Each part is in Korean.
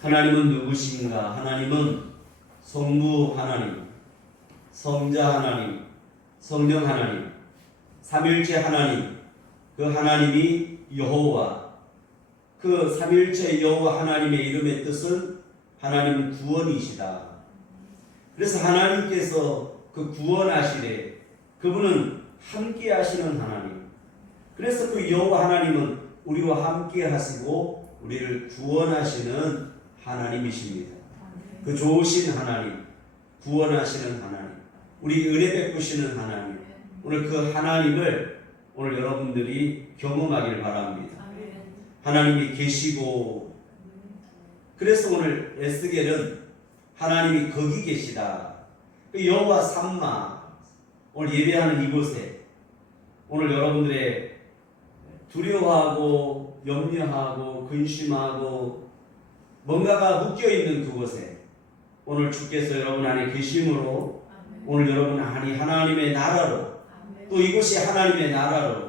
하나님은 누구신가? 하나님은 성부 하나님, 성자 하나님, 성령 하나님, 삼일체 하나님, 그 하나님이 여호와, 그 삼일체 여호와 하나님의 이름의 뜻은 하나님은 구원이시다. 그래서 하나님께서 그 구원하시되 그분은 함께 하시는 하나님. 그래서 그 여호와 하나님은 우리와 함께 하시고 우리를 구원하시는 하나님이십니다. 그 좋으신 하나님, 구원하시는 하나님, 우리 은혜 베푸시는 하나님. 오늘 그 하나님을 오늘 여러분들이 경험하길 바랍니다. 하나님이 계시고, 그래서 오늘 에스겔은 하나님이 거기 계시다. 여호와 삼마, 오늘 예배하는 이곳에 오늘 여러분들의 두려워하고 염려하고 근심하고 뭔가가 묶여있는 그곳에 오늘 주께서 여러분 안에 계심으로 오늘 여러분 안이 하나님의 나라로, 또 이곳이 하나님의 나라로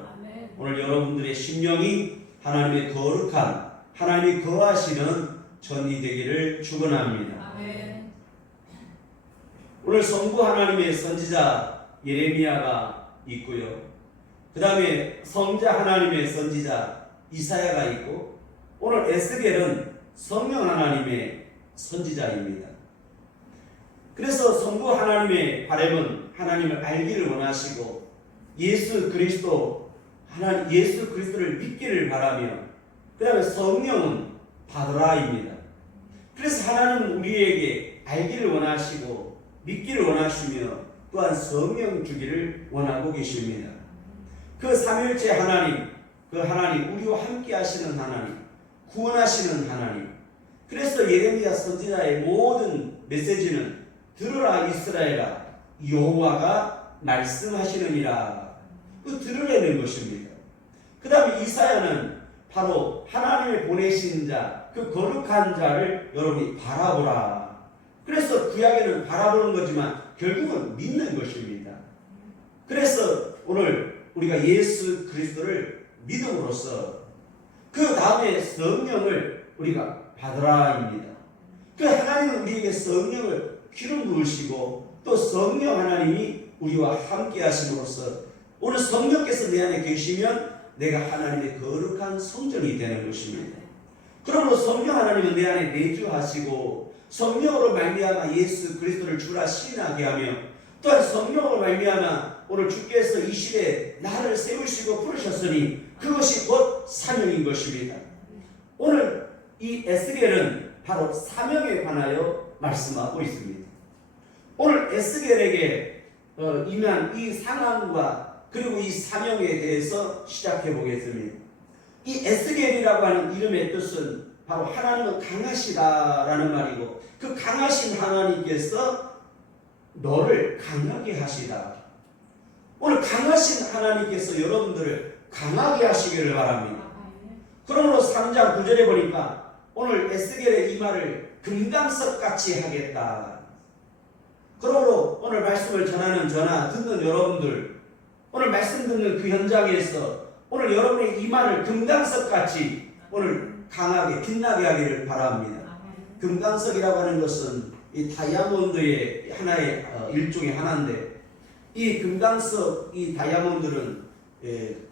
오늘 여러분들의 심령이 하나님의 거룩한 하나님이 거하시는 전이 되기를 축원합니다. 오늘 성부 하나님의 선지자 예레미야가 있고요. 그 다음에 성자 하나님의 선지자 이사야가 있고, 오늘 에스겔은 성령 하나님의 선지자입니다. 그래서 성부 하나님의 바람은 하나님을 알기를 원하시고 예수 그리스도를 믿기를 바라며, 그 다음에 성령은 받으라입니다. 그래서 하나님은 우리에게 알기를 원하시고 믿기를 원하시며 또한 성령 주기를 원하고 계십니다. 그 삼일째 하나님, 그 하나님, 우리와 함께 하시는 하나님, 구원하시는 하나님. 그래서 예레미야 선지자의 모든 메시지는 들으라 이스라엘아, 여호와가 말씀하시느니라. 그 들으라는 것입니다. 그 다음에 이사야는 바로 하나님의 보내신 자, 그 거룩한 자를 여러분이 바라보라. 그래서 구약에는 바라보는 거지만 결국은 믿는 것입니다. 그래서 오늘 우리가 예수 그리스도를 믿음으로써 그 다음에 성령을 우리가 받으라입니다. 그 하나님은 우리에게 성령을 기름 부으시고 또 성령 하나님이 우리와 함께 하심으로써 오늘 성령께서 내 안에 계시면 내가 하나님의 거룩한 성전이 되는 것입니다. 그러므로 성령 하나님은 내 안에 내주하시고 성령으로 말미암아 예수 그리스도를 주라 시인하게 하며, 또한 성령으로 말미암아 오늘 주께서 이 시대에 나를 세우시고 부르셨으니 그것이 곧 사명인 것입니다. 오늘 이 에스겔은 바로 사명에 관하여 말씀하고 있습니다. 오늘 에스겔에게 임한 이 상황과 그리고 이 사명에 대해서 시작해 보겠습니다. 이 에스겔이라고 하는 이름의 뜻은 바로 하나님은 강하시다라는 말이고, 그 강하신 하나님께서 너를 강하게 하시다. 오늘 강하신 하나님께서 여러분들을 강하게 하시기를 바랍니다. 그러므로 3장 9절에 보니까 오늘 에스겔의 이 말을 금강석같이 하겠다. 그러므로 오늘 말씀을 전하는 저나 듣는 여러분들, 오늘 말씀 듣는 그 현장에서 오늘 여러분의 이 말을 금강석같이 오늘 강하게 빛나게 하기를 바랍니다. 금강석이라고 하는 것은 이 다이아몬드의 하나의 일종의 하나인데, 이 금강석, 이 다이아몬드는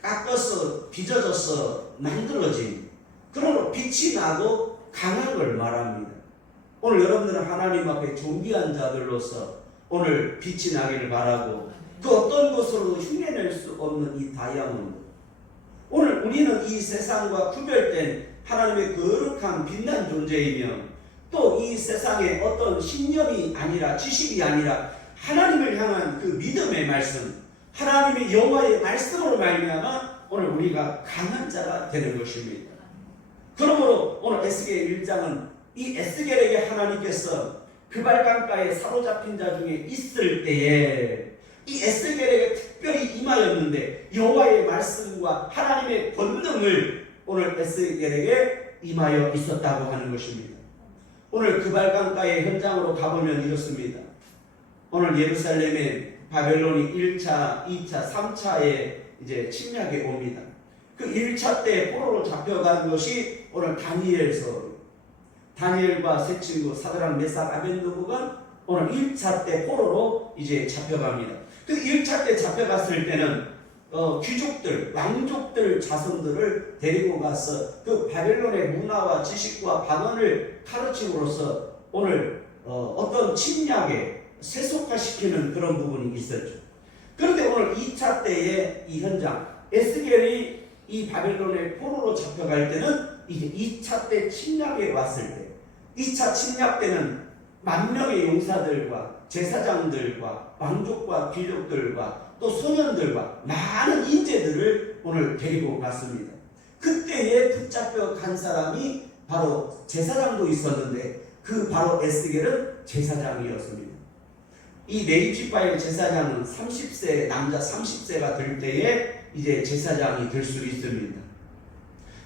깎아서 빚어져서 만들어진, 그러므로 빛이 나고 강한 걸 말합니다. 오늘 여러분들은 하나님 앞에 존귀한 자들로서 오늘 빛이 나기를 바라고, 그 어떤 것으로도 흉내낼 수 없는 이 다이아몬드, 오늘 우리는 이 세상과 구별된 하나님의 거룩한 빛난 존재이며, 또 이 세상에 어떤 신념이 아니라 지식이 아니라 하나님을 향한 그 믿음의 말씀, 하나님의 여호와의 말씀으로 말미암아 오늘 우리가 강한 자가 되는 것입니다. 그러므로 오늘 에스겔 1장은 이 에스겔에게 하나님께서 그발강가에 사로잡힌 자 중에 있을 때에 이 에스겔에게 특별히 임하였는데, 여호와의 말씀과 하나님의 권능을 오늘 에스겔에게 임하여 있었다고 하는 것입니다. 오늘 그발강가의 현장으로 가보면 이렇습니다. 오늘 예루살렘에 바벨론이 1차, 2차, 3차에 이제 침략에 옵니다. 그 1차 때 포로로 잡혀간 것이 오늘 다니엘서, 다니엘과 세 친구 사드락 메삭 아벤느고가 오늘 1차 때 포로로 이제 잡혀갑니다. 그 1차 때 잡혀갔을 때는 귀족들, 왕족들 자손들을 데리고 가서 그 바벨론의 문화와 지식과 방언을 가르침으로써 오늘 어떤 침략에 세속화시키는 그런 부분이 있었죠. 그런데 오늘 2차 때의 이 현장, 에스겔이 이 바벨론의 포로로 잡혀갈 때는 이제 2차 때 침략에 왔을 때, 2차 침략 때는 만 명의 용사들과 제사장들과 왕족과 귀족들과 또 소년들과 많은 인재들을 오늘 데리고 갔습니다. 그때에 붙잡혀 간 사람이 바로 제사장도 있었는데 그 바로 에스겔은 제사장이었습니다. 이 네이지파의 제사장은 30세, 남자 30세가 될 때에 이제 제사장이 될 수 있습니다.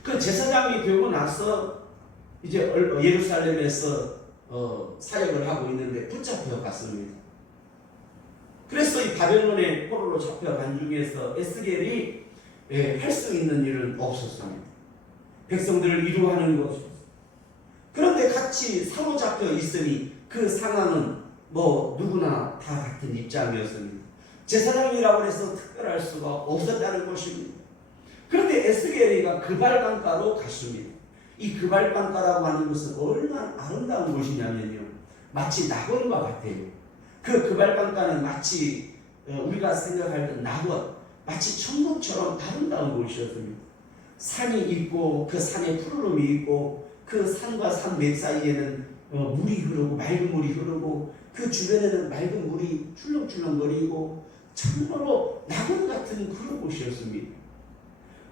그 제사장이 되고 나서 이제 예루살렘에서 사역을 하고 있는데 붙잡혀 갔습니다. 그래서 이 바벨론의 포로로 잡혀간 중에서 에스겔이 할 수 있는 일은 없었습니다. 백성들을 위로하는 것이었습니다. 그런데 같이 사로잡혀 있으니 그 상황은 뭐 누구나 다 같은 입장이었습니다. 제사장이라고 해서 특별할 수가 없었다는 것입니다. 그런데 에스겔이가 그발강가로 갔습니다. 이 그발강가라고 하는 것은 얼마나 아름다운 곳이냐면요, 마치 낙원과 같아요. 그 그발강가는 마치 우리가 생각할 때 낙원, 마치 천국처럼 아름다운 곳이었습니다. 산이 있고 그 산에 푸르름이 있고 그 산과 산 맨 사이에는 물이 흐르고 맑은 물이 흐르고 그 주변에는 맑은 물이 출렁출렁거리고 참으로 낙원 같은 그런 곳이었습니다.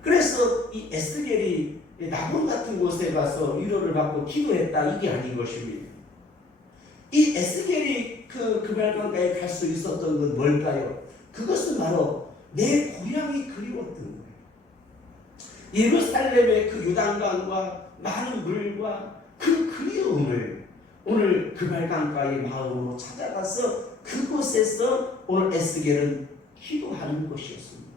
그래서 이 에스겔이 낙원 같은 곳에 가서 위로를 받고 기도했다, 이게 아닌 것입니다. 이 에스겔이 그 그발강가에 갈 수 있었던 건 뭘까요? 그것은 바로 내 고향이 그리웠던 거예요. 예루살렘의 그 요단강과 많은 물과 그 그리움을 오늘 그발강가의 마음으로 찾아가서 그곳에서 오늘 에스겔은 기도하는 것이었습니다.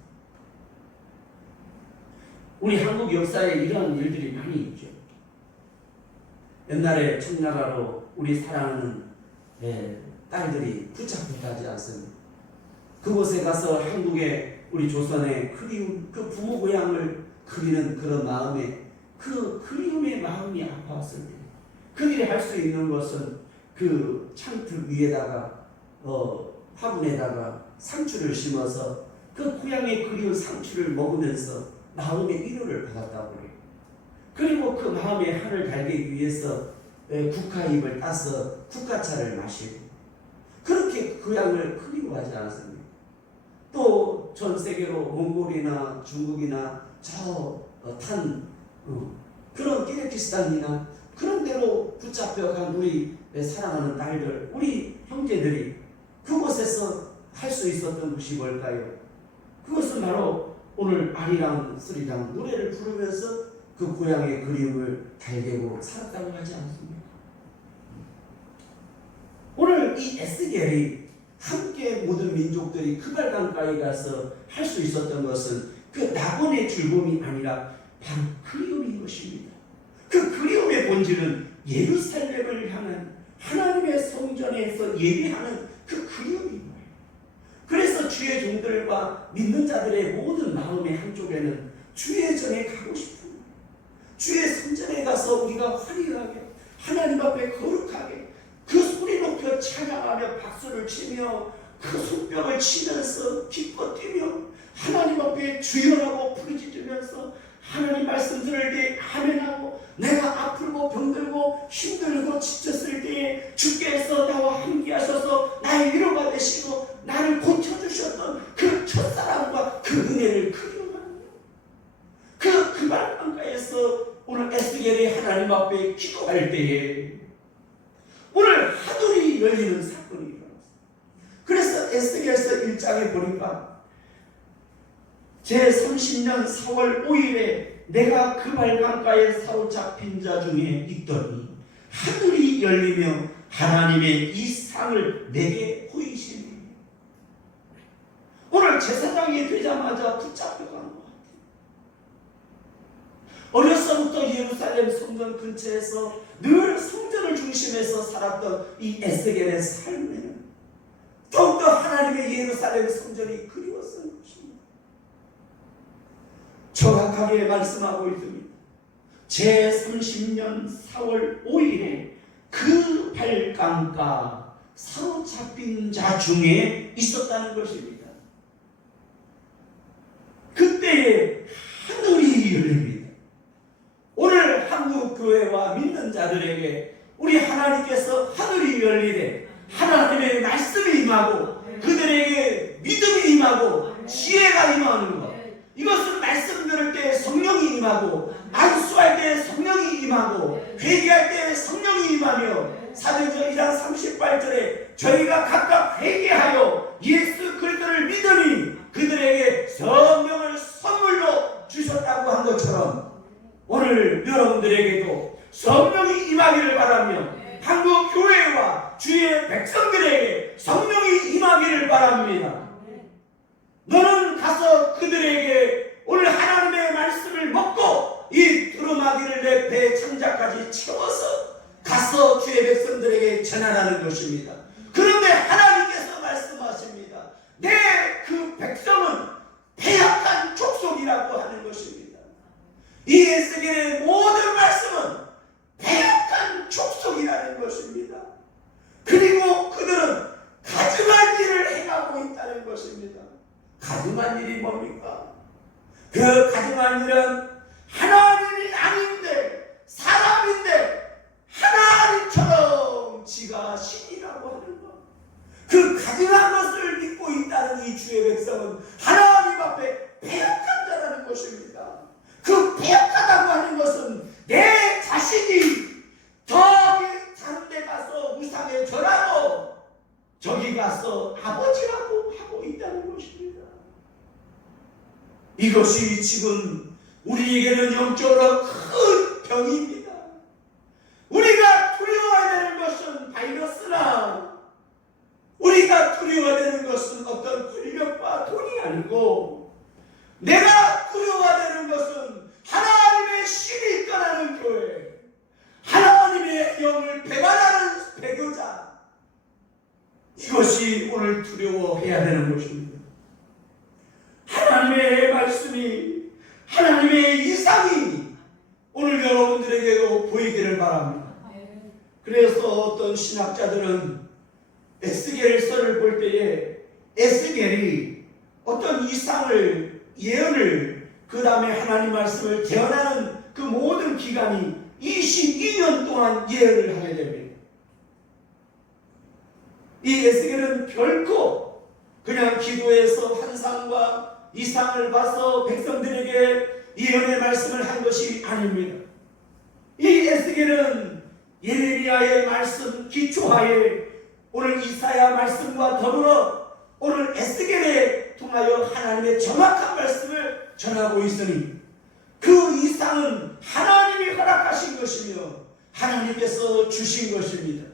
우리 한국 역사에 이런 일들이 많이 있죠. 옛날에 청나라로 우리 사랑하는 딸들이 붙잡혀가지 않습니다. 그곳에 가서 한국의 우리 조선의 그리움, 그 부모 고향을 그리는 그런 마음에, 그 그리움의 마음이 아파왔을 때 그들이 할 수 있는 것은 그 창틀 위에다가 화분에다가 상추를 심어서 그 고향의 그리운 상추를 먹으면서 마음의 위로를 받았다고 해요. 그리고 그 마음의 한을 달기 위해서 국화잎을 따서 국화차를 마시고 그렇게 고향을 그리워하지 않았습니다. 또 전 세계로 몽골이나 중국이나 그런 키르기스탄이나 그런 데로 붙잡혀간 우리 사랑하는 딸들, 우리 형제들이 그곳에서 할 수 있었던 것이 뭘까요? 그것은 바로 오늘 아리랑 스리랑 노래를 부르면서 그 고향의 그리움을 달래고 살았다고 하지 않습니까? 오늘 이 에스겔이 함께 모든 민족들이 그발강가에 가서 할 수 있었던 것은 그 낙원의 즐거움이 아니라 바로 그리움인 것입니다. 그 그리움의 본질은 예루살렘을 향한 하나님의 성전에서 예배하는 그 그리움인 거예요. 그래서 주의 종들과 믿는 자들의 모든 마음의 한쪽에는 주의 전에 가고 싶은 거예요. 주의 성전에 가서 우리가 화려하게 하나님 앞에 거룩하게 그 소리 높여 찬양하며 박수를 치며 그 손뼉을 치면서 기뻐 뛰며 하나님 앞에 주여라고 부르짖으면서 하나님 말씀 들을 때 아멘하고 내가 아프고 병들고 힘들고 지쳤을 때에 주께서 나와 함께 하셔서 나의 위로가 되시고 나를 고쳐주셨던 그 첫사랑과 그 은혜를 그리워하는 그 그발강가에서 오늘 에스겔이 하나님 앞에 기도할 때에 오늘 하늘이 열리는 사건이 일어났어요. 그래서 에스겔서 1장에 보니까 제30년 4월 5일에 내가 그발강가에 사로잡힌 자 중에 있더니 하늘이 열리며 하나님의 이 상을 내게 보이시니 오늘 제사장이 되자마자 붙잡혀간 것 같아요. 어려서부터 예루살렘 성전 성전 근처에서 늘 성전을 중심에서 살았던 이 에스겔의 삶에는 더욱더 하나님의 예루살렘 성전이 그리웠을 것입니다. 정확하게 말씀하고 있습니다. 제30년 4월 5일에 그 발강가 사로잡힌 자 중에 있었다는 것입니다. 그때에 하늘이 열립니다. 오늘 한국교회와 믿는 자들에게 우리 하나님께서 하늘이 열리되 하나님의 말씀이 임하고 그들에게 믿음이 임하고 지혜가 임하는 것, 이것은 말씀 들을 때 성령이 임하고 안수할 때 성령이 임하고 회개할 때 성령이 임하며 사도행전 1장 38절에 저희가 각각 회개하여 예수 그리스도를 믿으니 그들에게 성령을 선물로 주셨다고 한 것처럼 오늘 여러분들에게도 성령이 임하기를 바라며 한국 교회와 주의 백성들에게 성령이 임하기를 바랍니다. 너는 가서 그들에게 오늘 하나님의 말씀을 먹고 이 두루마기를 내 배 창자까지 채워서 가서 주의 백성들에게 전하라는 것입니다. 그런데 하나님께서 말씀하십니다. 내 그 백성은 패역한 족속이라고 하는 것입니다. 이 에스겔의 모든 말씀은 패역한 족속이라는 것입니다. 그리고 그들은 가증한 일을 행하고 있다는 것입니다. 가증한 일이 뭡니까? 그 가증한 일은 하나님이 아닌데 사람인데 하나님처럼 지가 신이라고 하는 것. 그 가증한 것을 믿고 있다는 이 주의 백성은 하나님 앞에 패역한 자라는 것입니다. 그 패역하다고 하는 것은 내 자신이 저기 다른 데 가서 우상에 절하고 저기 가서 아버지라고 하고 있다는 것입니다. 이것이 지금 우리에게는 영적으로 큰 병입니다. 우리가 두려워해야 되는 것은 바이러스나 우리가 두려워해야 되는 것은 어떤 권력과 돈이 아니고 내가 두려워해야 되는 것은 하나님의 신이 떠나는 교회, 하나님의 영을 배반하는 배교자, 이것이 오늘 두려워해야 되는 것입니다. 하나님의 말씀이, 하나님의 이상이 오늘 여러분들에게도 보이기를 바랍니다. 그래서 어떤 신학자들은 에스겔서를 볼 때에 에스겔이 어떤 이상을, 예언을, 그 다음에 하나님 말씀을 재현하는 그 모든 기간이 22년 동안 예언을 하게 됩니다. 이 에스겔은 결코 그냥 기도해서 환상과 이상을 봐서 백성들에게 예언의 말씀을 한 것이 아닙니다. 이 에스겔은 예레미야의 말씀 기초하에 오늘 이사야 말씀과 더불어 오늘 에스겔에 통하여 하나님의 정확한 말씀을 전하고 있으니 그 이상은 하나님이 허락하신 것이며 하나님께서 주신 것입니다.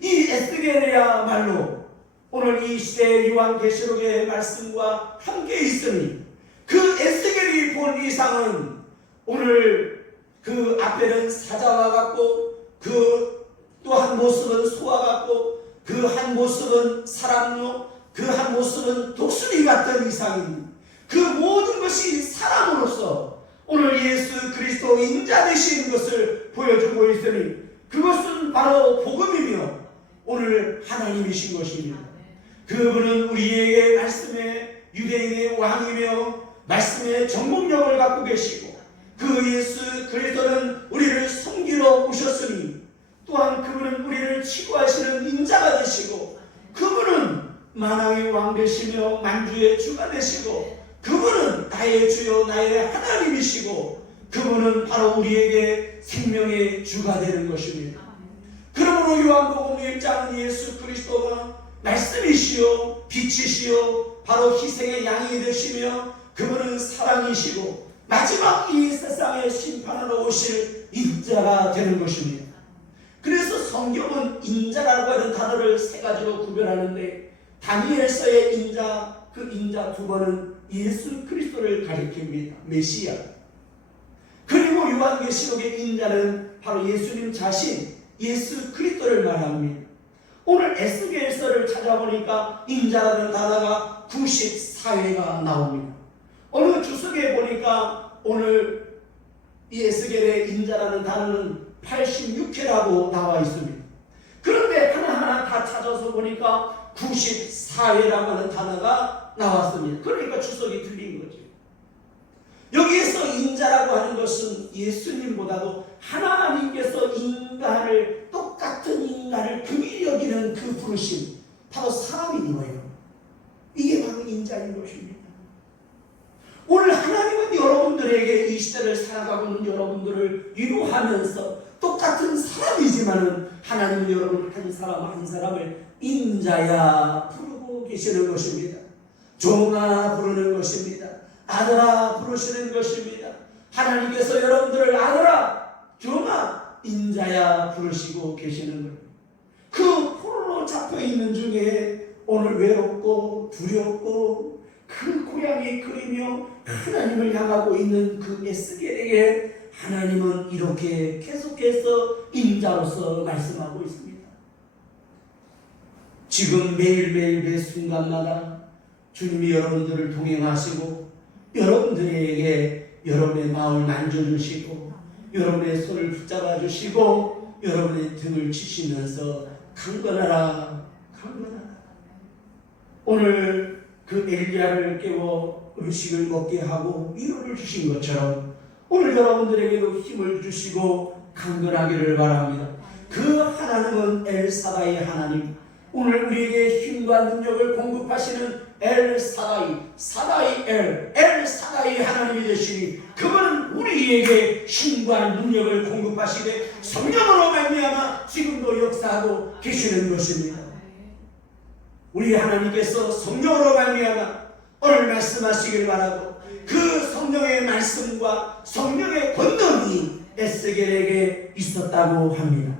이 에스겔이야말로 오늘 이 시대의 요한계시록의 말씀과 함께 있으니 그 에스겔이 본 이상은 오늘 그 앞에는 사자와 같고 그 또 한 모습은 소와 같고 그 한 모습은 사람로 그 한 모습은 독수리 같은 이상입니다. 그 모든 것이 사람으로서 오늘 예수 그리스도 인자 되신 것을 보여주고 있으니 그것은 바로 복음이며 오늘 하나님이신 것입니다. 그분은 우리에게 말씀의 유대인의 왕이며 말씀의 정복력을 갖고 계시고 그 예수 그리스도는 우리를 섬기러 오셨으니 또한 그분은 우리를 치유하시는 인자가 되시고 그분은 만왕의 왕 되시며 만주의 주가 되시고 그분은 나의 주요 나의 하나님이시고 그분은 바로 우리에게 생명의 주가 되는 것입니다. 그러므로 요한복음 1장은 예수 그리스도가 말씀이시요 빛이시요 바로 희생의 양이 되시며 그분은 사랑이시고 마지막 이 세상에 심판하러 오실 인자가 되는 것입니다. 그래서 성경은 인자라고 하는 단어를 세 가지로 구별하는데 다니엘서의 인자, 그 인자 두 번은 예수 그리스도를 가리킵니다. 메시아. 그리고 요한계시록의 인자는 바로 예수님 자신, 예수 그리스도를 말합니다. 오늘 에스겔서를 찾아보니까 인자라는 단어가 94회가 나옵니다. 어느 주석에 보니까 오늘 이 에스겔의 인자라는 단어는 86회라고 나와 있습니다. 그런데 하나하나 다 찾아서 보니까 94회라고 하는 단어가 나왔습니다. 그러니까 주석이 틀린 거죠. 여기에서 인자라고 하는 것은 예수님보다도 하나님께서 인간을, 똑같은 인간을 긍휼히 여기는 그 부르심, 바로 사람인 거예요. 이게 바로 인자인 것입니다. 오늘 하나님은 여러분들에게 이 시대를 살아가고 있는 여러분들을 위로하면서 똑같은 사람이지만은 하나님은 여러분 한 사람 한 사람을 인자야 부르고 계시는 것입니다. 종아 부르는 것입니다. 아들아 부르시는 것입니다. 하나님께서 여러분들을 아들아, 종아, 인자야 부르시고 계시는 거예요. 그 포로로 잡혀있는 중에 오늘 외롭고 두렵고 그 고향이 그리며 하나님을 향하고 있는 그 에스겔에게 하나님은 이렇게 계속해서 인자로서 말씀하고 있습니다. 지금 매일매일 매 순간마다 주님이 여러분들을 동행하시고 여러분들에게 여러분의 마음을 만져주시고 여러분의 손을 붙잡아 주시고 여러분의 등을 치시면서 강건하라, 강건하라. 오늘 그 엘리야를 깨워 음식을 먹게 하고 위로를 주신 것처럼 오늘 여러분들에게도 힘을 주시고 강건하기를 바랍니다. 그 하나님은 엘사다이 하나님, 오늘 우리에게 힘과 능력을 공급하시는 엘사다이, 사다이 엘사다이 하나님이 되시니 그분은 우리에게 힘과 능력을 공급하시되 성령으로 말미암아 지금도 역사하고 계시는 것입니다. 우리 하나님께서 성령으로 말미암아 오늘 말씀하시길 바라고 그 성령의 말씀과 성령의 권능이 에스겔에게 있었다고 합니다.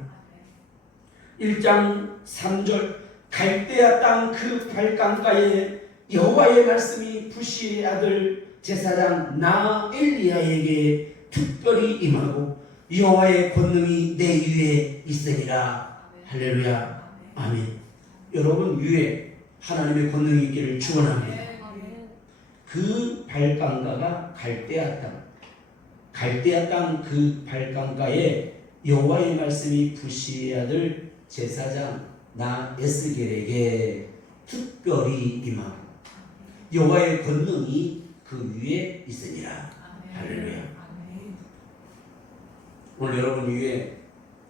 1장 3절 갈대아 땅 그 발강가에 여호와의 말씀이 부시의 아들 제사장 나엘리야에게 특별히 임하고 여호와의 권능이 내 위에 있으리라. 할렐루야. 아멘. 여러분 위에 하나님의 권능이 있기를 축원합니다. 그 발강가가 갈대아 땅, 갈대아 땅 그 발강가에 여호와의 말씀이 부시의 아들 제사장 나 에스겔에게 특별히 임하고 여호와의 권능이 그 위에 있으니라. 할렐루야. 오늘 여러분 위에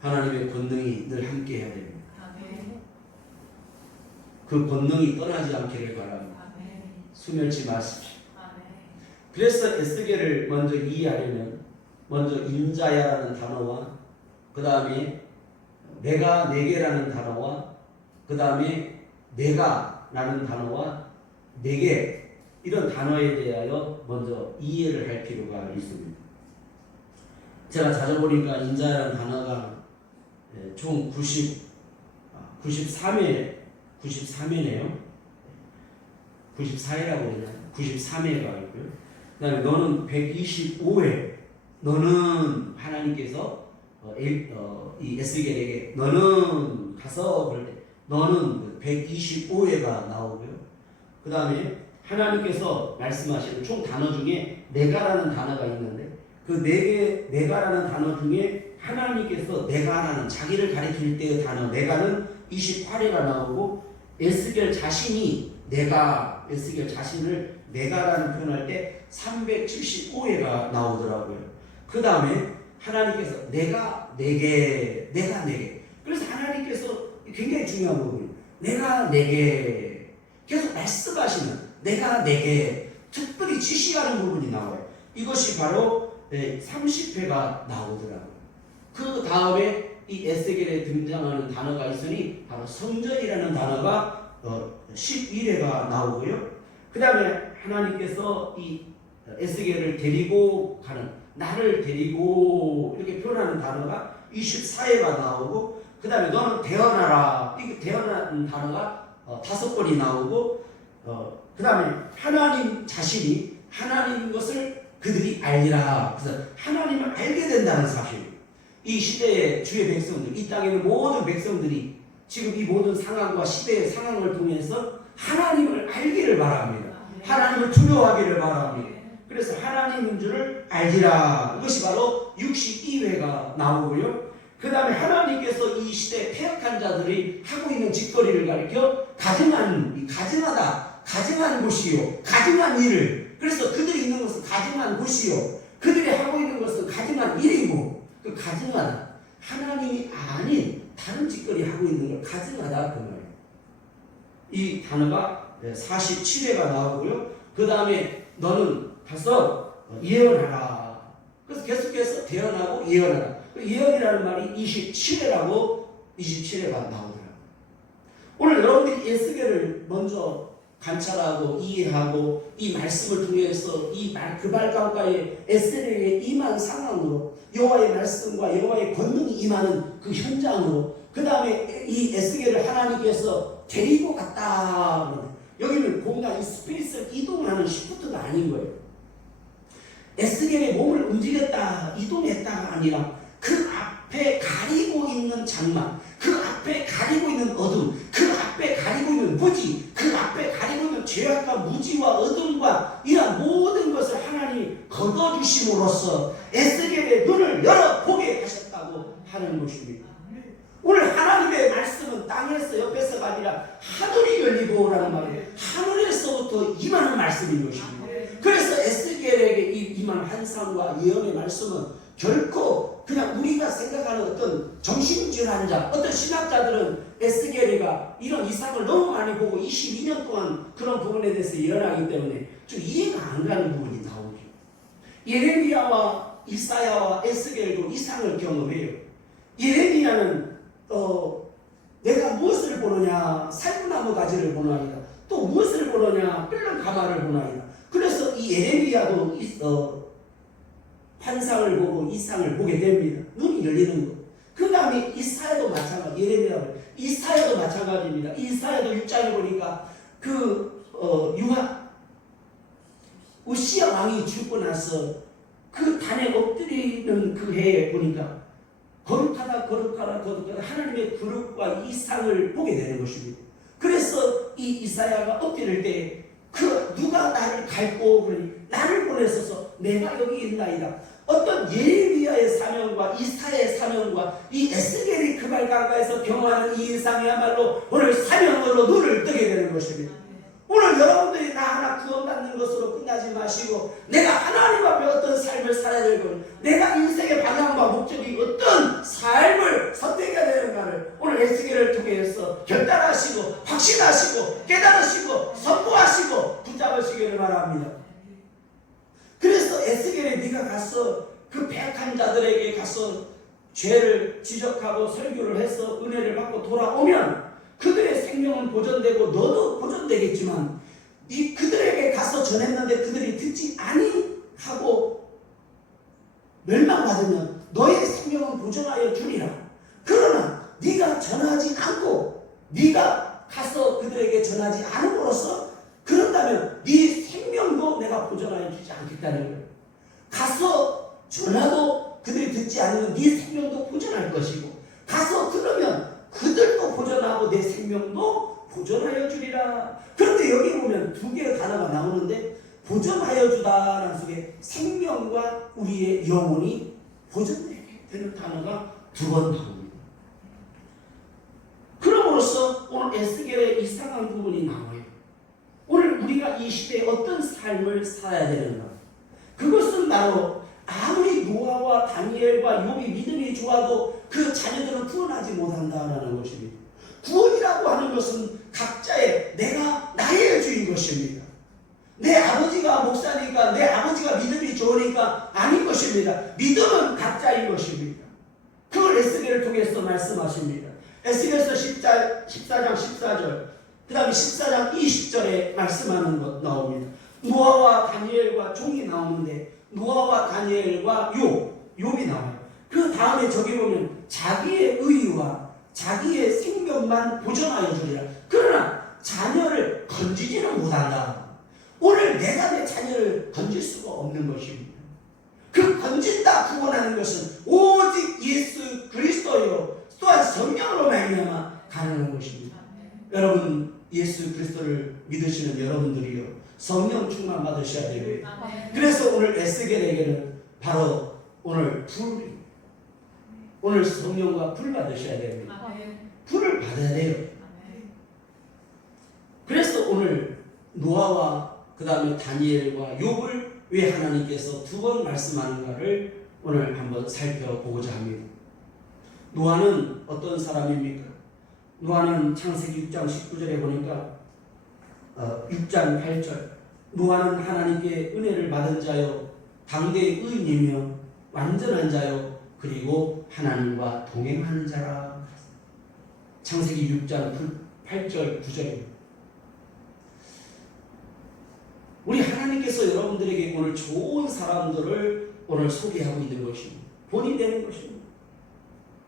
하나님의 권능이 늘 함께 해야 됩니다. 그 권능이 떠나지 않기를 바랍니다. 수멸치 마십시오. 그래서 에스겔을 먼저 이해하려면 먼저 인자야라는 단어와 그 다음에 내가 내게라는 단어와 그 다음에 내가라는 단어와 내게 이런 단어에 대하여 먼저 이해를 할 필요가 있습니다. 제가 찾아보니까 인자라는 단어가 총 93회네요. 94회라고 했나요? 93회가 있고요. 그 다음에 너는 125회, 너는 하나님께서 이 에스겔에게 너는 가서 그럴 때 너는 125회가 나오고요. 그 다음에 하나님께서 말씀하시는 총 단어 중에 내가라는 단어가 있는데 그 내가라는 단어 중에 하나님께서 내가라는 자기를 가리킬 때의 단어 내가는 28회가 나오고 에스겔 자신이 에스겔 자신을 내가라는 표현할 때 375회가 나오더라고요. 그 다음에 하나님께서 내가 내게 그래서 하나님께서 굉장히 중요한 부분이에요. 내가 내게 계속 말씀하시는 내가 내게 특별히 지시하는 부분이 나와요. 이것이 바로 30회가 나오더라고요. 그 다음에 이 에스겔에 등장하는 단어가 있으니 바로 성전이라는 단어가 11회가 나오고요. 그 다음에 하나님께서 이 에스겔을 데리고 가는 나를 데리고 이렇게 표현하는 단어가 24회가 나오고 그 다음에 너는 태어나라 이게 태어나는 단어가 5번이 나오고 그 다음에 하나님 자신이 하나님 것을 그들이 알리라. 그래서 하나님을 알게 된다는 사실. 이 시대의 주의 백성들, 이 땅에 있는 모든 백성들이 지금 이 모든 상황과 시대의 상황을 통해서 하나님을 알기를 바랍니다. 하나님을 두려워하기를 바랍니다. 그래서 하나님인 줄을 알리라. 이것이 바로 62회가 나오고요. 그 다음에 하나님께서 이 시대에 패역한 자들이 하고 있는 짓거리를 가리켜 가증한 곳이요, 가증한 일을. 그래서 그들이 있는 것은 가증한 곳이요, 그들이 하고 있는 것은 가증한 일이고, 그 가증하다, 하나님이 아닌 다른 짓거리 하고 있는 걸 가증하다 그 말이에요. 이 단어가 47회가 나오고요. 그 다음에 너는 가서 예언하라. 그래서 계속해서 대언하고 예언하라. 예언이라는 말이 27회가 나오더라고요. 오늘 여러분들이 에스겔을 먼저 관찰하고 이해하고 이 말씀을 통해서 그 말 가운데 에스겔에게 임한 상황으로 여호와의 말씀과 여호와의 권능이 임하는 그 현장으로 그 다음에 이 에스겔을 하나님께서 데리고 갔다. 여기는 공간, 스페이스를 이동하는 시프트가 아닌 거예요. 에스겔의 몸을 움직였다, 이동했다가 아니라 그 앞에 가리고 있는 장막, 그 앞에 가리고 있는 어둠, 그 앞에 가리고 있는 무지, 그 앞에 가리고 있는 죄악과 무지와 어둠과 이런 모든 것을 하나님이 걷어주심으로써 에스겔의 눈을 열어보게 하셨다고 하는 것입니다. 오늘 하나님의 말씀은 땅에서 옆에서가 아니라 하늘이 열리고라는 말이에요. 하늘에서부터 임하는 말씀인 것입니다. 그래서 에스겔에게 임한 환상과 예언의 말씀은 결코 그냥 우리가 생각하는 어떤 정신질환 자, 어떤 신학자들은 에스겔이가 이런 이상을 너무 많이 보고 22년 동안 그런 부분에 대해서 예언하기 때문에 좀 이해가 안 가는 부분이 나오죠. 예레미야와 이사야와 에스겔도 이상을 경험해요. 예레미야는 내가 무엇을 보느냐, 살구나무 가지를 보나이다. 또 무엇을 보느냐, 끓는 가마를 보나이다. 그래서 이 예레미야도 환상을 보고 이상을 보게 됩니다. 눈이 열리는 것. 그 다음에 이사야도 마찬가지, 이사야도 마찬가지입니다. 이사야도 6장에 보니까 우시야 왕이 죽고 나서 그 단에 엎드리는 그 해에 보니까 거룩하다 하나님의 거룩과 이상을 보게 되는 것입니다. 그래서 이 이사야가 엎드릴 때 누가 나를 갈고 그러니 나를 보내소서 내가 여기 있나이다. 어떤 예레미야의 사명과 이사야의 사명과 이 에스겔이 그 말 가까이서 경험하는 이 인상이야말로 오늘 사명으로 눈을 뜨게 되는 것입니다. 오늘 여러분들이 나 하나 구원받는 것으로 끝나지 마시고 내가 하나님 앞에 어떤 삶을 살아야 되고 내가 인생의 방향과 목적이 어떤 삶을 선택해야 되는가를 오늘 에스겔을 통해서 결단하시고 확신하시고 깨달으시고 선포하시고 붙잡으시기를 바랍니다. 그래서 에스겔에 네가 가서 그 패역한 자들에게 가서 죄를 지적하고 설교를 해서 은혜를 받고 돌아오면 그들의 생명은 보존되고 너도 보존되겠지만 그들에게 가서 전했는데 그들이 듣지 아니하고 멸망받으면 너의 생명은 보존하여 주리라. 그러나 네가 전하지 않고 네가 가서 그들에게 전하지 않음으로써 그런다면 네 생명도 내가 보존하여 주지 않겠다는 거예요. 가서 전하도 그들이 듣지 않으면 네 생명도 보존할 것이고 가서 들으면 그들도 보존하고 내 생명도 보존하여 주리라. 그런데 여기 보면 두 개의 단어가 나오는데 보존하여 주다라는 속에 생명과 우리의 영혼이 보존되게 되는 단어가 두 번 나옵니다. 그럼으로써 오늘 에스겔의 이상한 부분이 나와요. 오늘 우리가 이 시대에 어떤 삶을 살아야 되는가? 그것은 바로 아무리 노아와 다니엘과 욥이 믿음이 좋아도 그 자녀들은 구원하지 못한다라는 것입니다. 구원이라고 하는 것은 각자의 나의 주인 것입니다. 내 아버지가 목사니까 내 아버지가 믿음이 좋으니까 아닌 것입니다. 믿음은 각자인 것입니다. 그걸 에스겔을 통해서 말씀하십니다. 에스겔서 14장 14절 그 다음에 14장 20절에 말씀하는 것 나옵니다. 노아와 다니엘과 종이 나오는데 노아와 다니엘과 욥이 나와요. 그 다음에 저기 보면 자기의 의와 자기의 생명만 보존하여 주리라. 그러나 자녀를 건지지는 못한다. 오늘 내가 내 자녀를 건질 수가 없는 것입니다. 그 건진다 구원하는 것은 오직 예수 그리스도요 또한 성령으로 말미암아 가능한 것입니다. 여러분 예수 그리스도를 믿으시는 여러분들이요 성령 충만 받으셔야 됩니다. 그래서 오늘 에스겔에게는 바로 오늘 오늘 성령과 불 받으셔야 됩니다. 불을 받아야 돼요. 그래서 오늘 노아와 그 다음에 다니엘과 욥을 왜 하나님께서 두 번 말씀하는가를 오늘 한번 살펴보고자 합니다. 노아는 어떤 사람입니까? 노아는 창세기 6장 19절에 보니까 6장 8절 노아는 하나님께 은혜를 받은 자요 당대의 의인이며 완전한 자요 그리고 하나님과 동행하는 자라. 창세기 6장 8절 9절입니다. 우리 하나님께서 여러분들에게 오늘 좋은 사람들을 오늘 소개하고 있는 것입니다. 본이 되는 것입니다.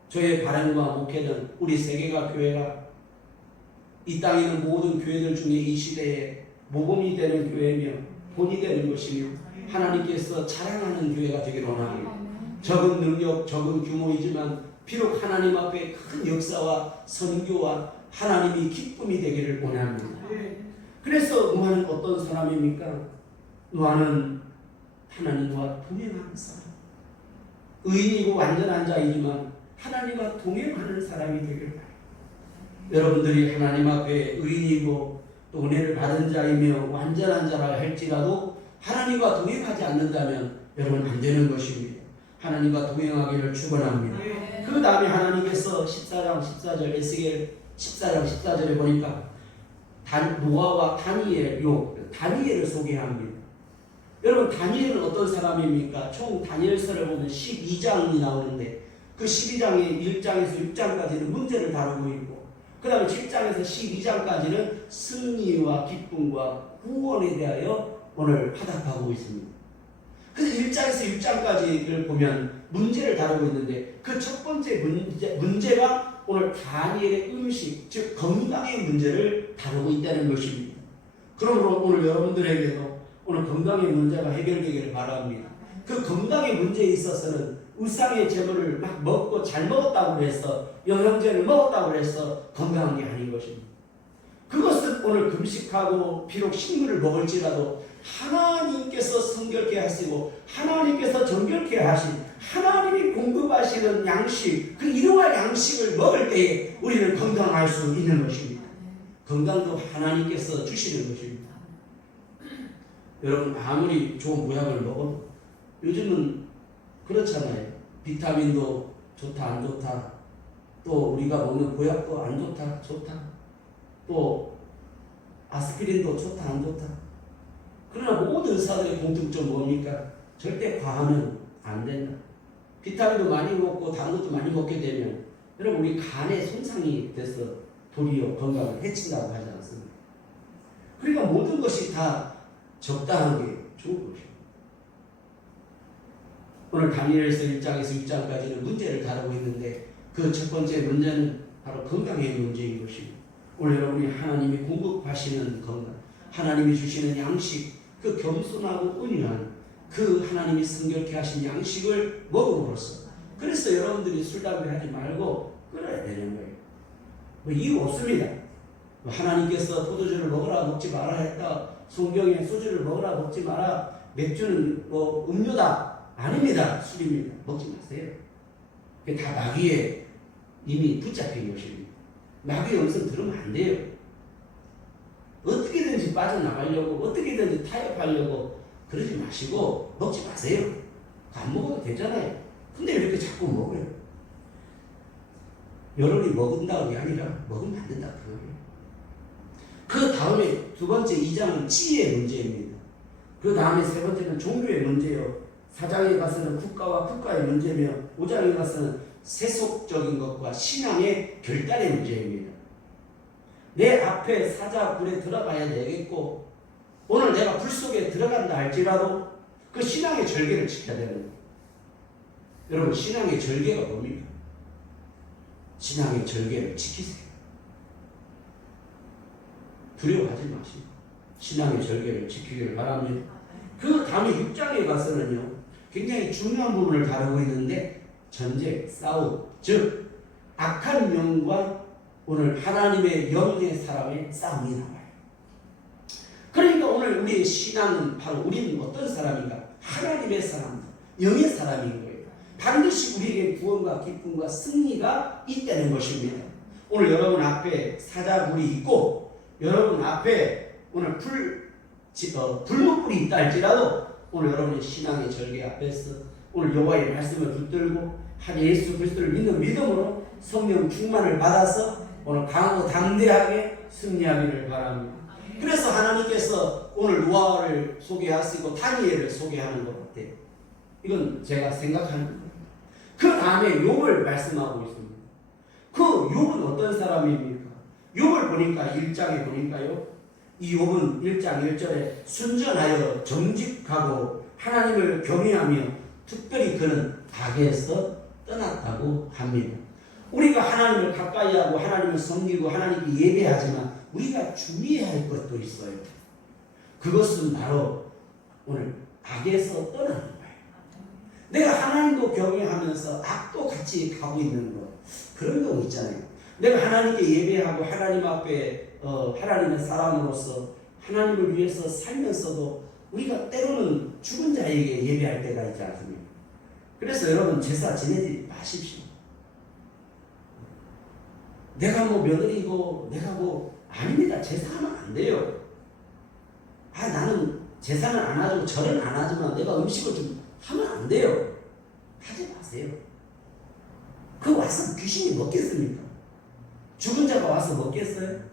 저의 바람과 목회는 우리 세계가 교회가 이 땅에 있는 모든 교회들 중에 이 시대에 모범이 되는 교회며 본이 되는 것이며 하나님께서 자랑하는 교회가 되기를 원합니다. 적은 능력, 적은 규모이지만 비록 하나님 앞에 큰 역사와 선교와 하나님이 기쁨이 되기를 원합니다. 그래서 노아는 어떤 사람입니까? 노아는 하나님과 동행하는 사람. 의인이고 완전한 자이지만 하나님과 동행하는 사람이 되기를 바랍니다. 여러분들이 하나님 앞에 의인이고 또 은혜를 받은 자이며 완전한 자라 할지라도 하나님과 동행하지 않는다면 여러분 안 되는 것입니다. 하나님과 동행하기를 축원합니다. 그 다음에 하나님께서 14장 14절 에스겔 14장 14절에 보니까 노아와 다니엘을 소개합니다. 여러분 다니엘은 어떤 사람입니까? 총 다니엘서를 보면 12장이 나오는데 그 12장의 1장에서 6장까지는 문제를 다루고 있고 그 다음에 7장에서 12장까지는 승리와 기쁨과 구원에 대하여 오늘 화답하고 있습니다. 그래서 1장에서 6장까지를 보면 문제를 다루고 있는데 그 첫 번째 문제가 오늘 다니엘의 음식, 즉 건강의 문제를 다루고 있다는 것입니다. 그러므로 오늘 여러분들에게도 오늘 건강의 문제가 해결되기를 바랍니다. 그 건강의 문제에 있어서는 우상의 재물을 막 먹고 잘 먹었다고 해서 영양제를 먹었다고 해서 건강한 게 아닌 것입니다. 그것은 오늘 금식하고 비록 식물을 먹을지라도 하나님께서 성결케 하시고 하나님께서 정결케 하신 하나님이 공급하시는 양식, 그 일용할 양식을 먹을 때에 우리는 건강할 수 있는 것입니다. 건강도 하나님께서 주시는 것입니다. 여러분 아무리 좋은 보약을 먹어도 요즘은 그렇잖아요. 비타민도 좋다 안 좋다, 또 우리가 먹는 보약도 안 좋다 좋다, 또 아스피린도 좋다 안 좋다. 그러나 모든 의사들의 공통점 뭡니까? 절대 과하면 안 된다. 비타민도 많이 먹고 다른 것도 많이 먹게 되면 여러분 우리 간에 손상이 돼서 도리어 건강을 해친다고 하지 않습니까? 그러니까 모든 것이 다 적당한 게 좋은 것입니다. 오늘 다니엘서 1장에서 6장까지는 문제를 다루고 있는데 그 첫 번째 문제는 바로 건강의 문제인 것입니다. 오늘 여러분이 하나님이 공급하시는 건강, 하나님이 주시는 양식, 그 겸손하고 은밀한 그 하나님이 성결케 하신 양식을 먹음으로써 그래서 여러분들이 술 담배 하지 말고 끊어야 되는 거예요. 뭐 이유 없습니다. 하나님께서 포도주를 먹으라 먹지 마라 했다, 성경에 소주를 먹으라 먹지 마라, 맥주는 뭐 음료다 아닙니다. 술입니다. 먹지 마세요. 그게 다 마귀에 이미 붙잡힌 것입니다. 마귀의 음성 들으면 안 돼요. 어떻게든지 빠져나가려고 어떻게든지 타협하려고 그러지 마시고 먹지 마세요. 안 먹어도 되잖아요. 근데 왜 이렇게 자꾸 먹어요? 여러분이 먹은다는 게 아니라 먹으면 안 된다 그거예요. 그 다음에 두 번째 2장은 지혜의 문제입니다. 그 다음에 세 번째는 종교의 문제요. 4장에 가서는 국가와 국가의 문제며 5장에 가서는 세속적인 것과 신앙의 결단의 문제입니다. 내 앞에 사자 불에 들어가야 되겠고 오늘 내가 불 속에 들어간다 할지라도 그 신앙의 절개를 지켜야 되는 거예요. 여러분 신앙의 절개가 뭡니까? 신앙의 절개를 지키세요. 두려워하지 마시고 신앙의 절개를 지키기를 바랍니다. 그 다음에 6장에 가서는요 굉장히 중요한 부분을 다루고 있는데 전쟁, 싸움, 즉 악한 영과 오늘 하나님의 영의 사람의 싸움이 나와요. 그러니까 오늘 우리의 신앙은 바로 우리는 어떤 사람인가? 하나님의 사람, 영의 사람인 거예요. 반드시 우리에게 구원과 기쁨과 승리가 있다는 것입니다. 오늘 여러분 앞에 사자불이 있고 여러분 앞에 오늘 불목불이 있다 할지라도 오늘 여러분의 신앙의 절개 앞에서 오늘 여호와의 말씀을 붙들고 한 예수 그리스도를 믿는 믿음으로 성령 충만을 받아서 오늘 강하고 당대하게 승리하기를 바랍니다. 그래서 하나님께서 오늘 노아를 소개하시고 다니엘을 소개하는 것 같아요. 이건 제가 생각하는 거예요. 그 다음에 욥을 말씀하고 있습니다. 그 욥은 어떤 사람입니까? 욥을 보니까 1장에 보니까요. 이 욥은 1장 1절에 순전하여 정직하고 하나님을 경외하며 특별히 그는 악에서 떠났다고 합니다. 우리가 하나님을 가까이하고 하나님을 섬기고 하나님께 예배하지만 우리가 주의해야 할 것도 있어요. 그것은 바로 오늘 악에서 떠나는 거예요. 내가 하나님도 경외하면서 악도 같이 가고 있는 거, 그런 경우 있잖아요. 내가 하나님께 예배하고 하나님 앞에 하나님의 사람으로서 하나님을 위해서 살면서도 우리가 때로는 죽은 자에게 예배할 때가 있지 않습니까? 그래서 여러분 제사 지내지 마십시오. 내가 뭐 며느리고 내가 뭐 아닙니다. 제사하면 안 돼요. 나는 제사는 안 하고 절은 안 하지만 내가 음식을 좀 하면 안 돼요. 하지 마세요. 그 와서 귀신이 먹겠습니까? 죽은 자가 와서 먹겠어요?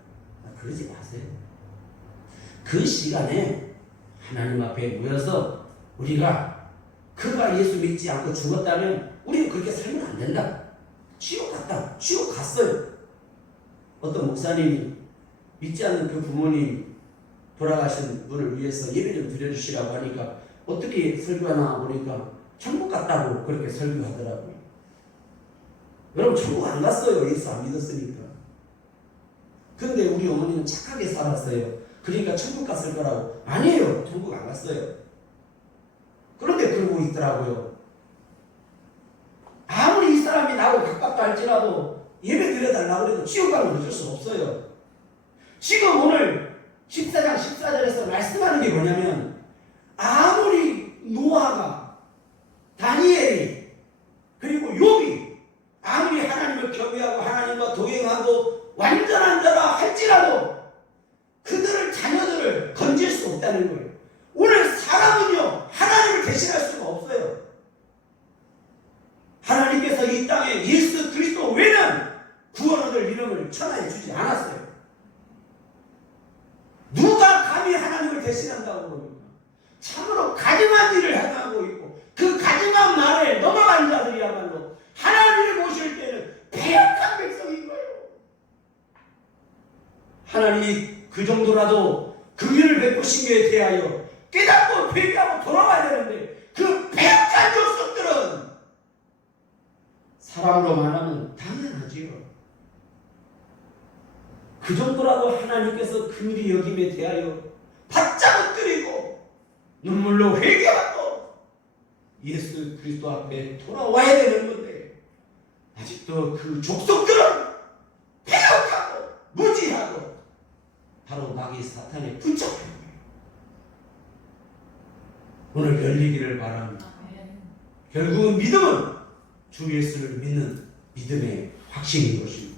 그러지 마세요. 그 시간에 하나님 앞에 모여서 우리가 그가 예수 믿지 않고 죽었다면 우리는 그렇게 살면 안 된다. 지옥 갔다. 지옥 갔어요. 어떤 목사님이 믿지 않는 그 부모님 돌아가신 분을 위해서 예배 좀 드려주시라고 하니까 어떻게 설교하나 보니까 천국 갔다고 그렇게 설교하더라고요. 여러분 천국 안 갔어요. 예수 안 믿었으니까. 근데 우리 어머니는 착하게 살았어요. 그러니까 천국 갔을 거라고. 아니에요. 천국 안 갔어요. 그런데 그러고 있더라고요. 아무리 이 사람이 나하고 가깝다 할지라도 예배 드려달라고 해도 지옥 가면 어쩔 수 없어요. 지금 오늘 14장 14절에서 말씀하는 게 뭐냐면 아무리 노아가 다니엘이 그리고 욥이 아무리 하나님을 경외하고 하나님과 동행하고 완전한 자라 할지라도 그들을 자녀들을 건질 수 없다는 거예요. 오늘 사람은요 하나님을 대신할 수가 없어요. 하나님께서 이 땅에 예수 그리스도 외에는 구원 얻을 이름을 천하에 주지 않았어요. 누가 감히 하나님을 대신한다고 그럽니까? 참으로 가증한 일을 행하고 있고 그 가증한 말에 넘어간 자들이야말로 하나님을 보실 때는 패역한 백성인 거예요. 하나님이 그 정도라도 긍휼을 베푸신 것에 대하여 깨닫고 회개하고 돌아가야 되는데 그 패역한 족속들은 사람으로 말하면 당연하지요. 그 정도라도 하나님께서 긍휼히 여김에 대하여 바짝 엎드리고 눈물로 회개하고 예수 그리스도 앞에 돌아와야 되는 건데 아직도 그 족속들은 패역하고 무지하고 바로 마귀 사탄에 붙잡혀 오늘 열리기를 바랍니다. 결국은 믿음은 주 예수를 믿는 믿음의 확신인 것입니다.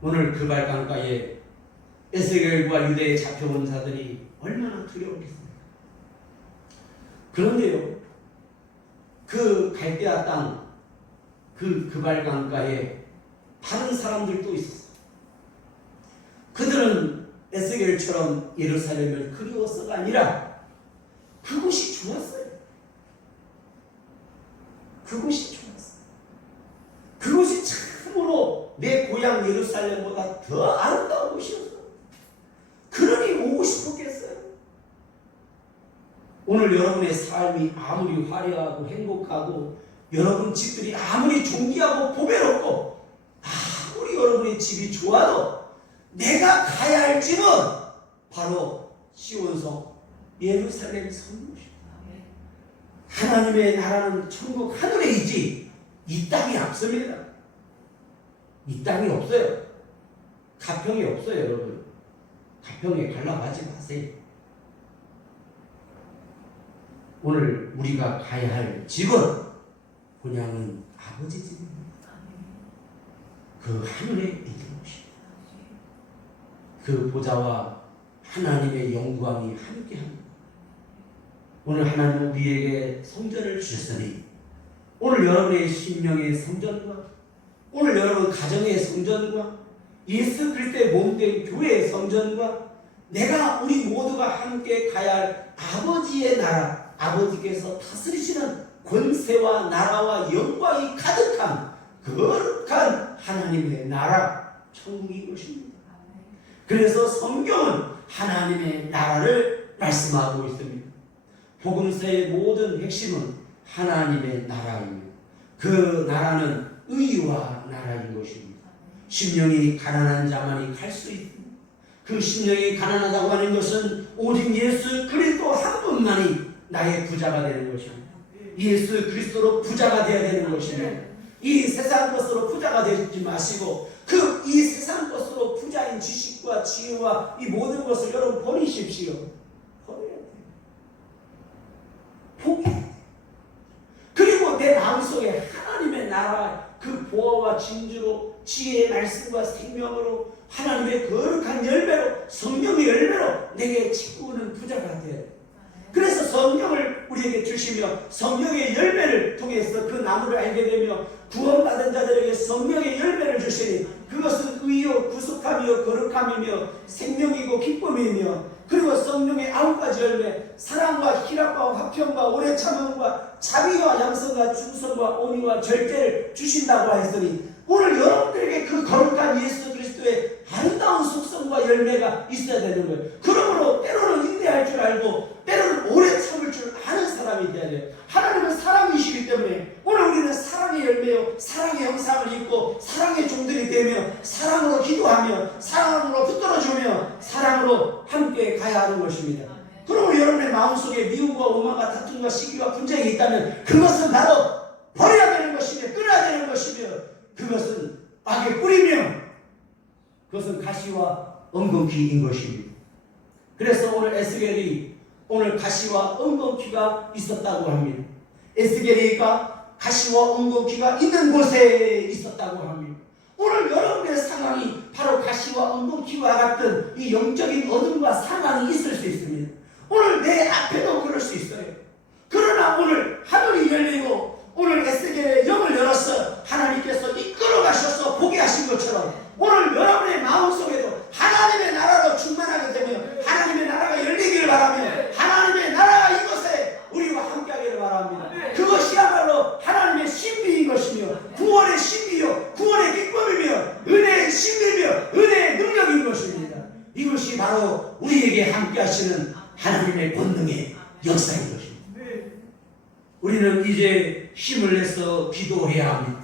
오늘 그 발강가에 에스겔과 유대에 잡혀온 자들이 얼마나 두려웠겠습니까? 그런데요, 그 갈대아 땅, 그 발강가에 다른 사람들도 있었어요. 그들은 에스겔처럼 예루살렘을 그리워서가 아니라 그곳이 좋았어요. 그곳이 좋았어요. 그곳이 참으로 내 고향 예루살렘보다 더 아름다운 곳이었어요. 그러니 오고 싶었겠어요. 오늘 여러분의 삶이 아무리 화려하고 행복하고 여러분 집들이 아무리 존귀하고 보배롭고 아무리 여러분의 집이 좋아도 내가 가야 할 집은 바로 시온성 예루살렘 성읍입니다. 하나님의 나라는 천국 하늘에 있지 이 땅이 없습니다. 이 땅이 없어요. 가평이 없어요, 여러분. 가평에 가려고 하지 마세요. 오늘 우리가 가야 할 집은 그냥은 아버지 집입니다. 그 하늘에 있는 것입니다. 그 보좌와 하나님의 영광이 함께합니다. 오늘 하나님은 우리에게 성전을 주셨으니 오늘 여러분의 심령의 성전과 오늘 여러분 가정의 성전과 예수 그리스도의 몸된 교회의 성전과 내가 우리 모두가 함께 가야 할 아버지의 나라, 아버지께서 다스리시는 권세와 나라와 영광이 가득한 거룩한 하나님의 나라, 천국인 것입니다. 그래서 성경은 하나님의 나라를 말씀하고 있습니다. 복음서의 모든 핵심은 하나님의 나라입니다. 그 나라는 의와 나라인 것입니다. 심령이 가난한 자만이 갈 수 있습니다. 그 심령이 가난하다고 하는 것은 오직 예수 그리스도 한 분만이 나의 부자가 되는 것입니다. 예수 그리스도로 부자가 되어야 되는 것입니다. 이 세상 것으로 부자가 되지 마시고 그 이 세상 것으로 부자인 지식과 지혜와 이 모든 것을 여러분 버리십시오. 버려야 돼요. 포기해야 돼요. 그리고 내 마음속에 하나님의 나라 그 보화와 진주로 지혜의 말씀과 생명으로 하나님의 거룩한 열매로 성령의 열매로 내게 채우는 부자가 되어야 돼요. 그래서 성령을 우리에게 주시며 성령의 열매를 통해서 그 나무를 알게 되며 구원받은 자들에게 성령의 열매를 주시니 그것은 의요 구속함이요 거룩함이며 생명이고 기쁨이며 그리고 성령의 9가지 열매 사랑과 희락과 화평과 오래 참음과 자비와 양성과 충성과 온유와 절제를 주신다고 하였으니 오늘 여러분들에게 그 거룩한 예수 그리스도의 아름다운 속성과 열매가 있어야 되는 거예요. 그러므로 때로는 인내할 줄 알고 때로는 오래 참을 줄 아는 사람이 되어야 돼요. 하나님은 사랑이시기 때문에 오늘 우리는 사랑의 열매요 사랑의 형상을 입고 사랑의 종들이 되며 사랑으로 기도하며 사랑으로 붙들어주며 사랑으로 함께 가야 하는 것입니다. 그러므로 여러분의 마음속에 미움과 오만과 다툼과 시기와 분쟁이 있다면 그것은 바로 버려야 되는 것이며 끊어야 되는 것이며 그것은 악의 뿌리며 그것은 가시와 엉겅퀴인 것입니다. 그래서 오늘 에스겔이 오늘 가시와 엉겅퀴가 있었다고 합니다. 에스겔이가 가시와 엉겅퀴가 있는 곳에 있었다고 합니다. 오늘 여러분의 상황이 바로 가시와 엉겅퀴와 같은 이 영적인 어둠과 상황이 있을 수 있습니다. 오늘 내 앞에도 그럴 수 있어요. 그러나 오늘 하늘이 열리고 오늘 에스겔의 영을 열어서 하나님께서 이끌어 가셔서 보게 하신 것처럼 오늘 여러분의 마음속에도 하나님의 나라로 충만하게 되며 하나님의 나라가 열리기를 바라며 하나님의 나라가 이곳에 우리와 함께하기를 바랍니다. 그것이야말로 하나님의 신비인 것이며 구원의 신비요 구원의 기쁨이며 은혜의 신비며 은혜의 능력인 것입니다. 이것이 바로 우리에게 함께하시는 하나님의 본능의 역사인 것입니다. 우리는 이제 힘을 내서 기도해야 합니다.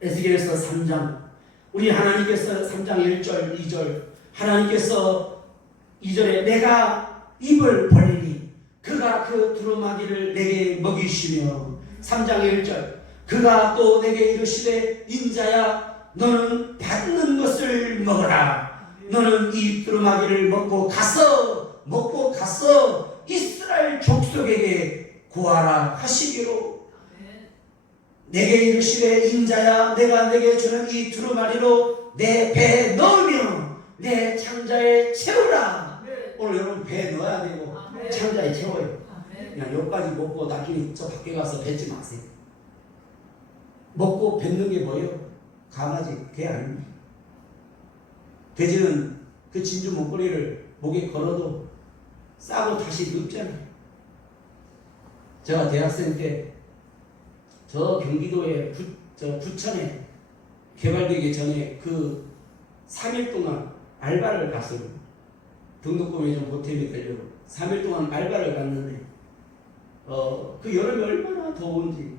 에스겔서 3장 우리 하나님께서 3장 1절 2절 하나님께서 2절에 내가 입을 벌리니 그가 그 두루마기를 내게 먹이시며 3장 1절 그가 또 내게 이르시되 인자야 너는 받는 것을 먹어라 너는 이 두루마기를 먹고 가서 이스라엘 족속에게 고하라 하시기로 내게 이르시되 인자야 내가 내게 주는 이 두루마리로 내 배에 넣으며 내 창자에 채우라. 오늘 여러분 배에 넣어야 되고 창자에 채워요. 그냥 여기까지 먹고 나중에 저 밖에 가서 뱉지 마세요. 먹고 뱉는 게 뭐예요? 강아지, 개 아닙니다. 돼지는 그 진주 목걸이를 목에 걸어도 싸고 다시 눕잖아요. 제가 대학생 때 저 경기도의 부천에 개발되기 전에 그 3일 동안 알바를 갔어요. 등록금이 좀 보탬이 되려고 3일 동안 알바를 갔는데 그 여름이 얼마나 더운지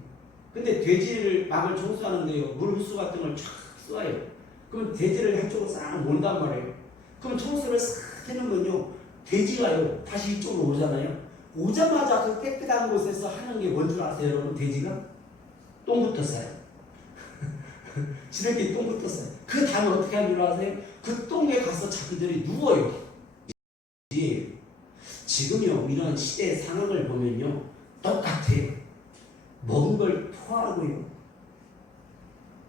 근데 돼지를 막을 청소하는데요 물 흡수 같은 걸 쫙 쏘아요. 그럼 돼지를 한쪽으로 싹 몰단 말이에요. 그럼 청소를 싹 해놓으면요 돼지가요 다시 이쪽으로 오잖아요. 오자마자 그 깨끗한 곳에서 하는 게 뭔 줄 아세요, 여러분? 돼지가? 똥부터 싸요. 지네끼리 똥부터 싸요. 그 다음에 어떻게 하는 줄 아세요? 그 똥에 가서 자기들이 누워요. 지금요, 이런 시대 상황을 보면요, 똑같아요. 먹은 걸 토하고요.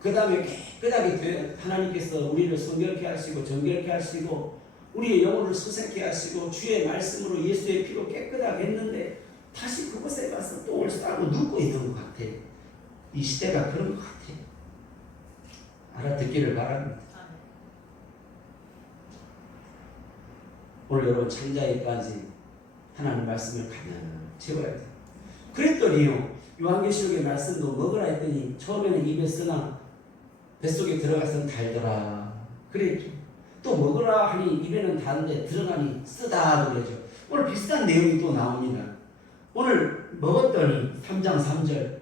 그 다음에 깨끗하게 하나님께서 우리를 성결케 하시고 정결케 하시고 우리의 영혼을 수색케 하시고 주의 말씀으로 예수의 피로 깨끗하게 했는데 다시 그곳에 가서 똥을 싸고 눕고 있는 것 같아요. 이 시대가 그런 것 같아요. 알아듣기를 바랍니다. 오늘 여러분 창자에까지 하나님 말씀을 가득 채워야 돼요. 그랬더니요, 요한계시록의 말씀도 먹으라 했더니 처음에는 입에 쓰나 뱃속에 들어가서는 달더라 그랬죠. 또 먹으라 하니 입에는 다는데 들어가니 쓰다 그러죠. 오늘 비슷한 내용이 또 나옵니다. 오늘 먹었더니 3장 3절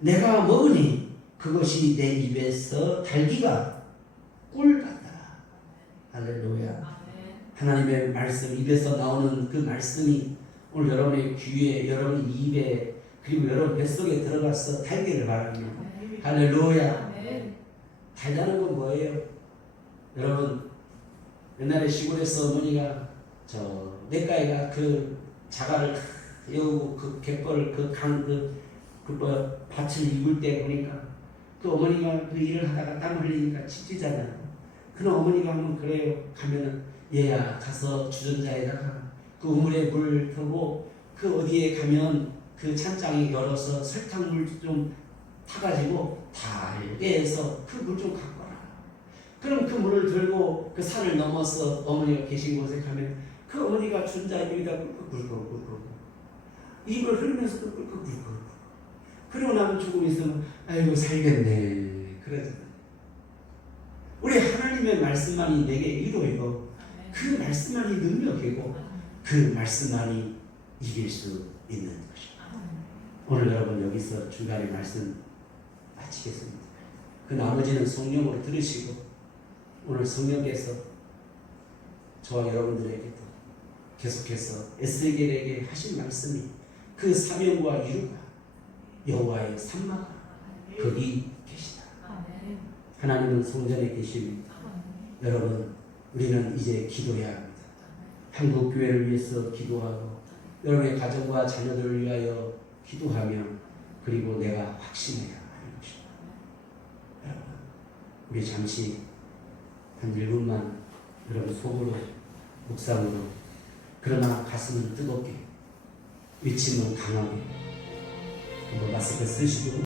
내가 먹으니 그것이 내 입에서 달기가 꿀 같다. 할렐루야. 하나님의 말씀, 입에서 나오는 그 말씀이 오늘 여러분의 귀에, 여러분 입에, 그리고 여러분 뱃속에 들어가서 달기를 바랍니다. 할렐루야. 달다는 건 뭐예요? 여러분, 옛날에 시골에서 어머니가 저 냇가에가 그 자갈을 여우고 그 갯벌 밭을 입을 때 보니까 그 어머니가 그 일을 하다가 땀 흘리니까 찢기잖아요. 그런 어머니가 하면 그래요. 가면은 얘야 가서 주전자에다가 그 우물에 물 펴고 그 어디에 가면 그 찬장에 열어서 설탕물 좀 타가지고 달게 해서 그 물 좀 갖고 와라. 그럼 그 물을 들고 그 산을 넘어서 어머니가 계신 곳에 가면 그 어머니가 주전자 위에다 꿀꺽꿀꺽 입을 흘리면서도 꿀꺽꿀꺽 그러고 나면 조금 있으면 아이고 살겠네 그러잖아요. 우리 하나님의 말씀만이 내게 위로이고 그 말씀만이 능력이고 그 말씀만이 이길 수 있는 것입니다. 오늘 여러분 여기서 중간에 말씀 마치겠습니다. 그 나머지는 성령으로 들으시고 오늘 성령께서 저와 여러분들에게도 계속해서 에스겔에게 하신 말씀이 그 사명과 이루가 여호와의 산마가 거기 계시다. 하나님은 성전에 계십니다. 여러분 우리는 이제 기도해야 합니다. 한국 교회를 위해서 기도하고 여러분의 가정과 자녀들을 위하여 기도하며 그리고 내가 확신해야 하는 것입니다. 여러분 우리 잠시 한 1분만 여러분 속으로 묵상으로 그러나 가슴은 뜨겁게 외침은 강하게 한번 마스크 쓰시고